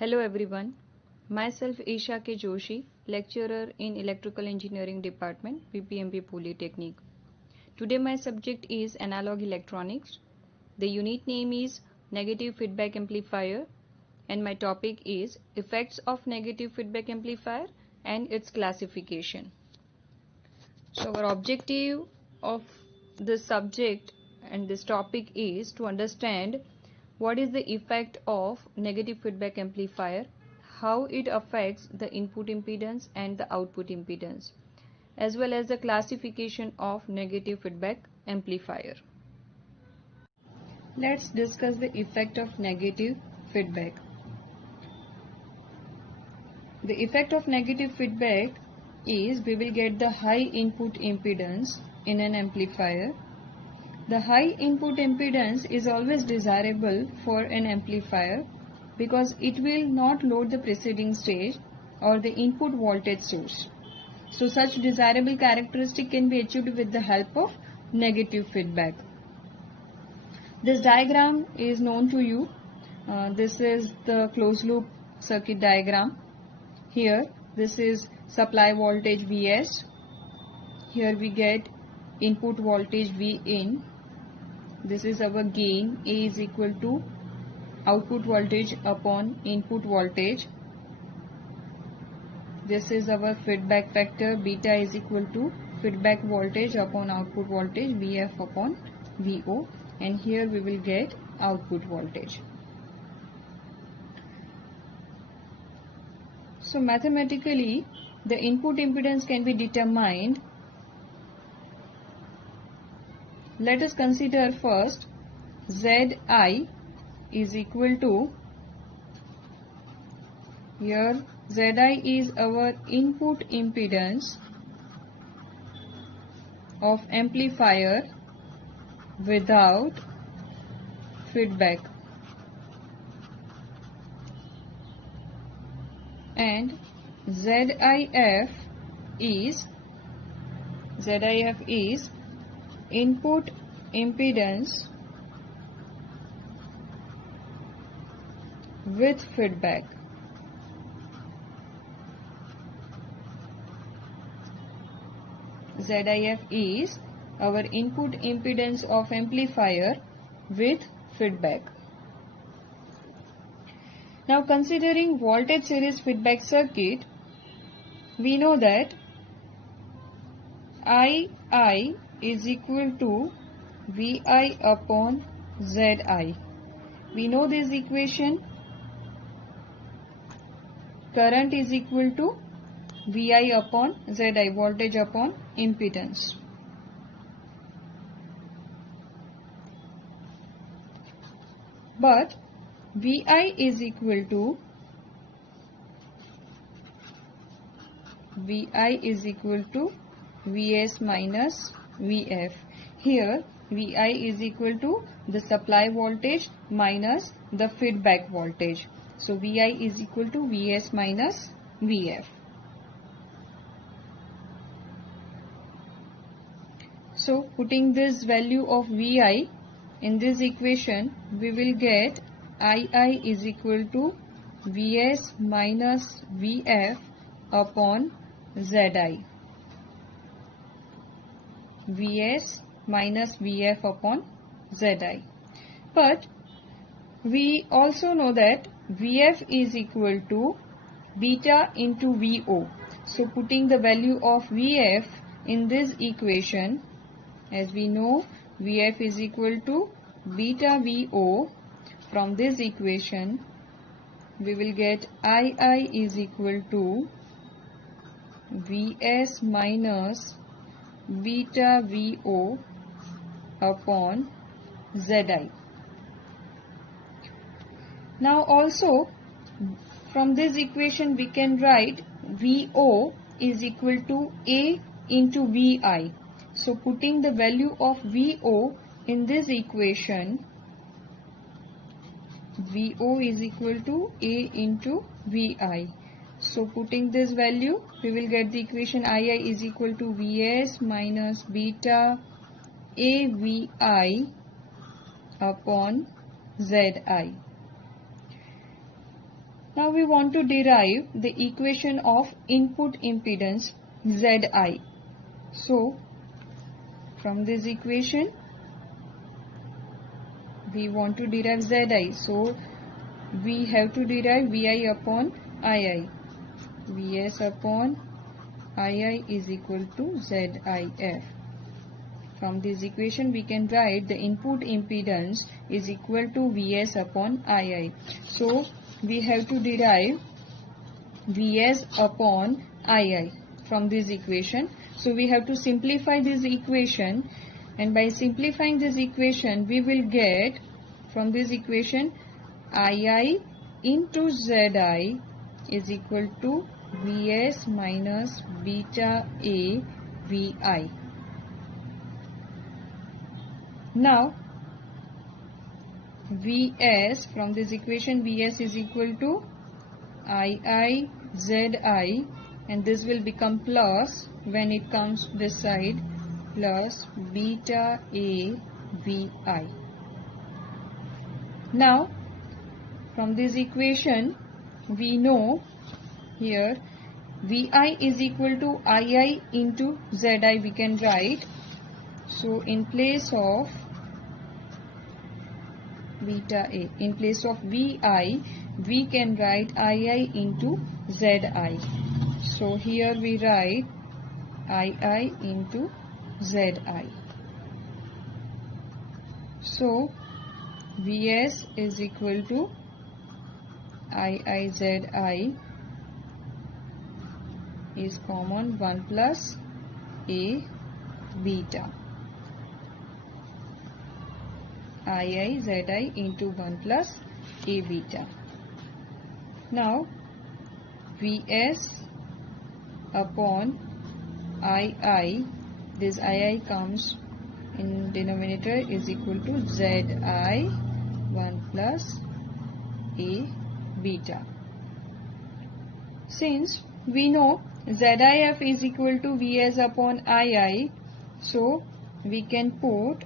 Hello everyone, myself Isha K. Joshi, lecturer in Electrical Engineering Department, PPMB Polytechnic. Today my subject is Analog Electronics. The unit name is Negative Feedback Amplifier and my topic is Effects of Negative Feedback Amplifier and its classification. So our objective of this subject and this topic is to understand what is the effect of negative feedback amplifier, how it affects the input impedance and the output impedance, as well as the classification of negative feedback amplifier. Let's discuss the effect of negative feedback. The effect of negative feedback is we will get the high input impedance in an amplifier. The high input impedance is always desirable for an amplifier because it will not load the preceding stage or the input voltage source. So such desirable characteristic can be achieved with the help of negative feedback. This diagram is known to you. This is the closed loop circuit diagram. Here this is supply voltage Vs. Here we get input voltage Vin. This is our gain. A is equal to output voltage upon input voltage. This is our feedback factor. Beta is equal to feedback voltage upon output voltage, Vf upon Vo, and here we will get output voltage. So mathematically the input impedance can be determined. Let us consider first Zi is equal to, here Zi is our input impedance of amplifier without feedback, and Zif is input impedance with feedback. Zif is our input impedance of amplifier with feedback. Now considering voltage series feedback circuit, we know that II is equal to Vi upon Zi. We know this equation. Current is equal to Vi upon Zi, voltage upon impedance. But Vi is equal to Vs minus Vf. Here Vi is equal to the supply voltage minus the feedback voltage. So Vi is equal to Vs minus Vf. So putting this value of Vi in this equation, we will get II is equal to Vs minus Vf upon Zi. Vs minus Vf upon Zi. But we also know that Vf is equal to beta into Vo. So putting the value of Vf in this equation, as we know Vf is equal to beta Vo, from this equation we will get II is equal to Vs minus beta Vo upon Zi. Now also from this equation we can write Vo is equal to A into Vi. So putting the value of Vo in this equation, Vo is equal to A into Vi. So putting this value, we will get the equation II is equal to Vs minus beta AVI upon Zi. Now we want to derive the equation of input impedance Zi. So from this equation we want to derive Zi. So we have to derive Vi upon Ii. Vs upon Ii is equal to Zif. From this equation we can write the input impedance is equal to Vs upon Ii. So we have to derive Vs upon Ii from this equation. So we have to simplify this equation, and by simplifying this equation we will get from this equation Ii into Zi is equal to Vs minus beta A Vi. Now Vs, from this equation Vs is equal to Ii Zi, and this will become plus when it comes this side, plus beta A Vi. Now from this equation we know here Vi is equal to Ii into Zi we can write. So in place of beta A, in place of Vi, we can write Ii into Zi. So here we write Ii into Zi. So Vs is equal to Ii Zi is common 1 plus A beta. Ii Zi into 1 plus A beta. Now Vs upon Ii, this Ii comes in denominator, is equal to Zi 1 plus A beta. Since we know Zif is equal to Vs upon Ii, so we can put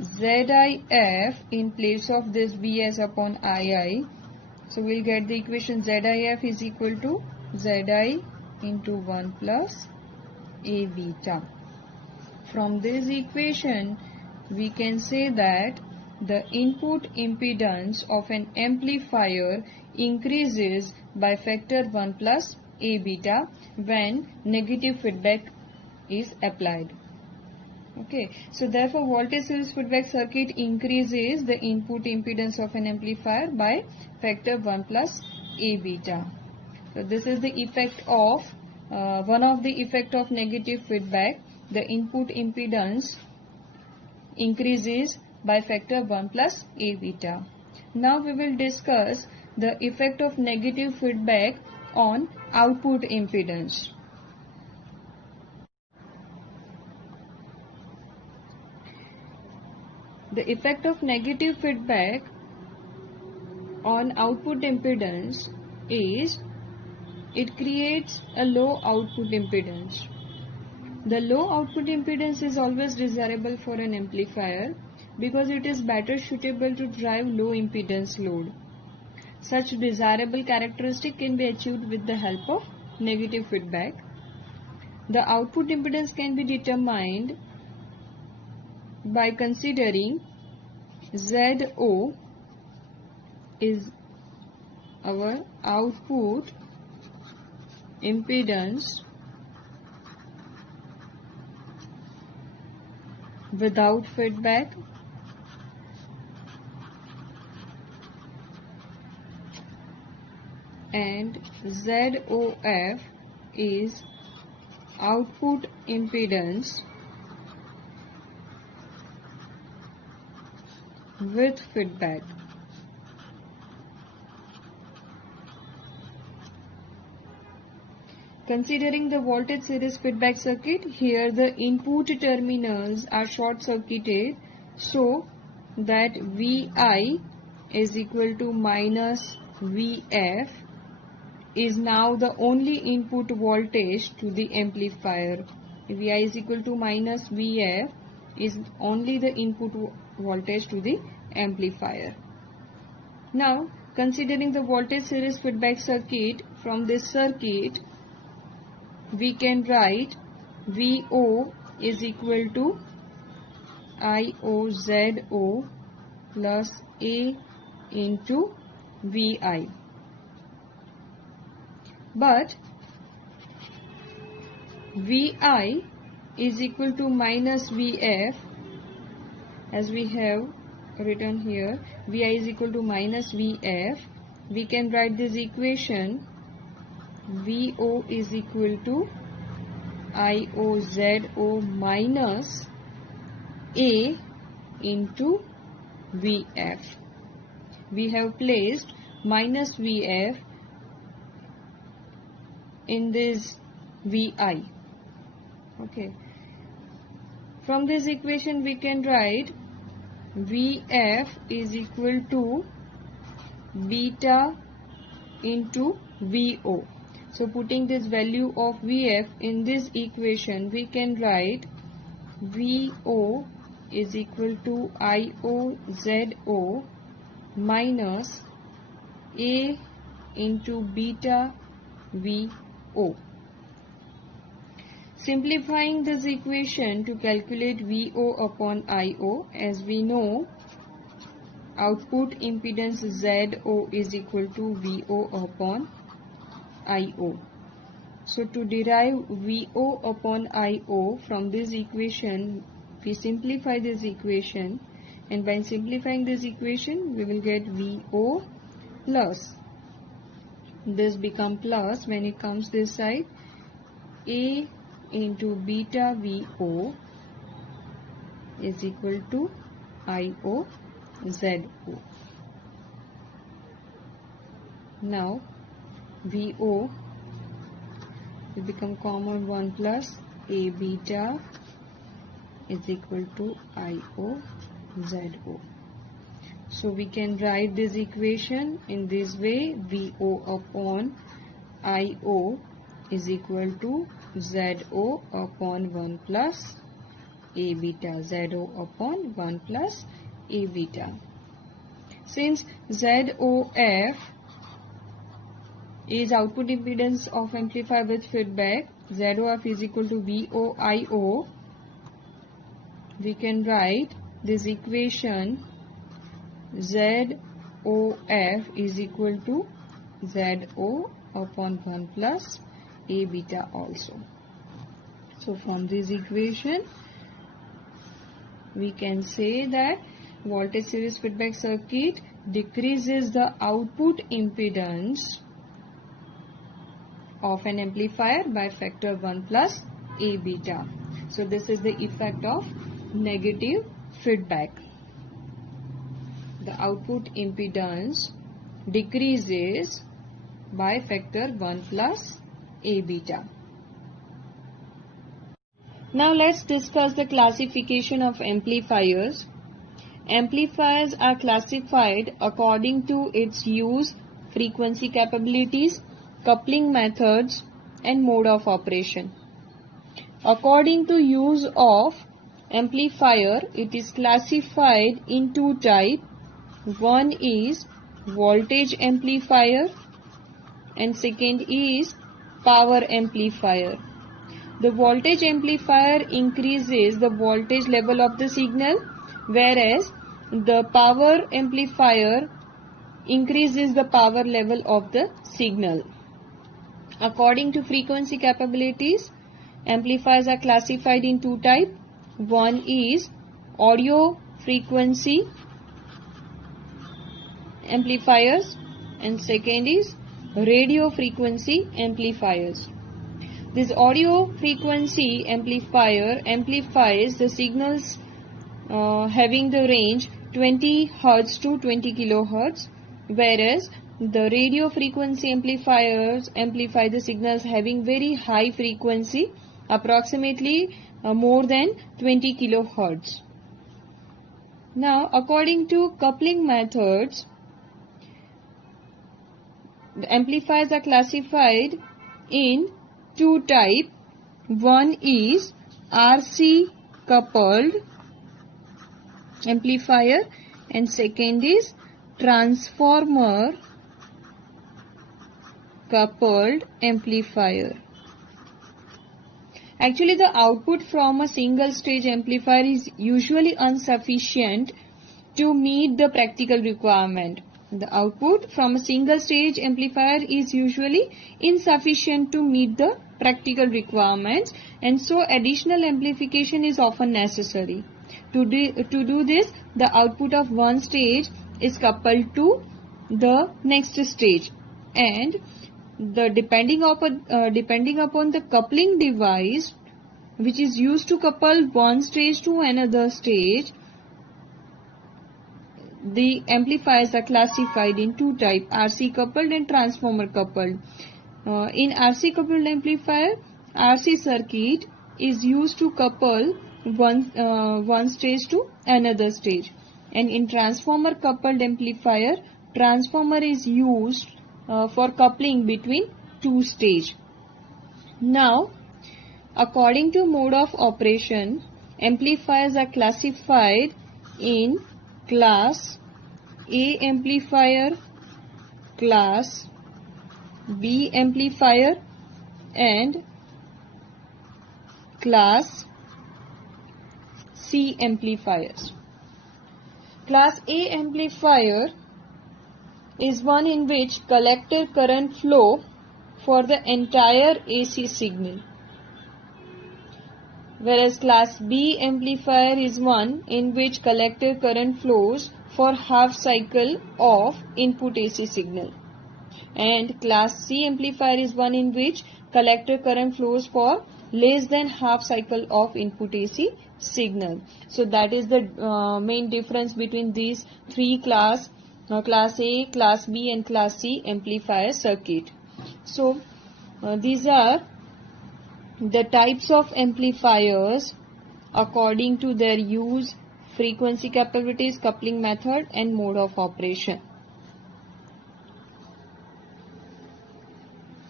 Zif in place of this Vs upon Ii. So we'll get the equation Zif is equal to Zi into 1 plus A beta. From this equation we can say that the input impedance of an amplifier increases by factor 1 plus A beta when negative feedback is applied. Okay, so therefore voltage series feedback circuit increases the input impedance of an amplifier by factor 1 plus A beta. So this is the effect of one of the effect of negative feedback. The input impedance increases by factor 1 plus A beta. Now we will discuss the effect of negative feedback on output impedance. The effect of negative feedback on output impedance is it creates a low output impedance. The low output impedance is always desirable for an amplifier because it is better suitable to drive low impedance load. Such desirable characteristic can be achieved with the help of negative feedback. The output impedance can be determined by considering ZO is our output impedance without feedback, and ZOF is output impedance with feedback. Considering the voltage series feedback circuit, here the input terminals are short circuited so that Vi is equal to minus Vf is now the only input voltage to the amplifier. Vi is equal to minus Vf is only the input voltage to the amplifier. Now considering the voltage series feedback circuit, from this circuit we can write VO is equal to IOZO plus A into VI. But VI is equal to minus VF, as we have written here, VI is equal to minus VF. We can write this equation VO is equal to IOZO minus A into VF. We have placed minus VF in this VI. Okay. From this equation we can write VF is equal to beta into VO. So putting this value of VF in this equation, we can write VO is equal to IOZO minus A into beta VO. Simplifying this equation to calculate VO upon IO, as we know output impedance ZO is equal to VO upon IO. So to derive VO upon IO from this equation, we simplify this equation, and by simplifying this equation we will get VO plus, this become plus when it comes this side, A into beta VO is equal to IOZO. Now VO will become common 1 plus A beta is equal to IOZO. So we can write this equation in this way: VO upon IO is equal to ZO upon 1 plus A beta, ZO upon 1 plus A beta. Since ZOF is output impedance of amplifier with feedback, ZOF is equal to VOIO, we can write this equation ZOF is equal to ZO upon 1 plus A beta also. So from this equation we can say that voltage series feedback circuit decreases the output impedance of an amplifier by factor 1 plus A beta. So this is the effect of negative feedback. The output impedance decreases by factor 1 plus A beta. Now let's discuss the classification of amplifiers. Amplifiers are classified according to its use, frequency capabilities, coupling methods and mode of operation. According to use of amplifier, it is classified in two types. One is voltage amplifier and second is power amplifier. The voltage amplifier increases the voltage level of the signal, whereas the power amplifier increases the power level of the signal. According to frequency capabilities, amplifiers are classified in two types. One is audio frequency amplifiers and second is radio frequency amplifiers. This audio frequency amplifier amplifies the signals having the range 20 Hz to 20 kHz, whereas the radio frequency amplifiers amplify the signals having very high frequency, approximately more than 20 kHz. Now, according to coupling methods, the amplifiers are classified in two types. One is RC coupled amplifier and second is transformer coupled amplifier. Actually, the output from a single stage amplifier is usually insufficient to meet the practical requirement. The output from a single stage amplifier is usually insufficient to meet the practical requirements, and so additional amplification is often necessary. To do this, the output of one stage is coupled to the next stage, and depending upon the coupling device which is used to couple one stage to another stage, the amplifiers are classified in two types, RC coupled and transformer coupled. In RC coupled amplifier, RC circuit is used to couple one stage to another stage, and in transformer coupled amplifier, transformer is used for coupling between two stages. Now, according to mode of operation, amplifiers are classified in class A amplifier, class B amplifier, and class C amplifiers. Class A amplifier is one in which collector current flow for the entire AC signal, whereas class B amplifier is one in which collector current flows for half cycle of input AC signal, and class C amplifier is one in which collector current flows for less than half cycle of input AC signal. So that is the main difference between these three class A, class B and class C amplifier circuit. So these are the types of amplifiers according to their use, frequency capabilities, coupling method and mode of operation.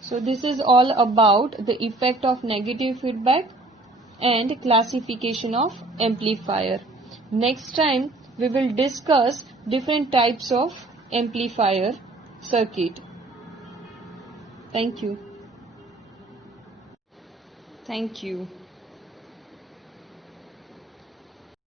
So this is all about the effect of negative feedback and classification of amplifier. Next time we will discuss different types of amplifier circuit. Thank you. Thank you.